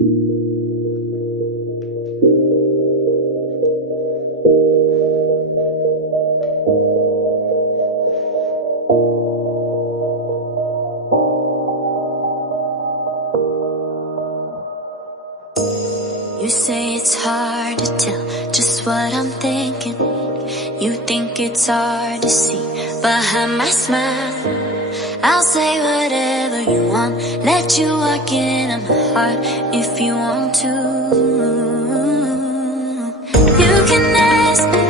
You say it's hard to tell just what I'm thinking. You think it's hard to see behind my smile. I'll say whatever you want, let you walk into my heart if you want to. You can ask me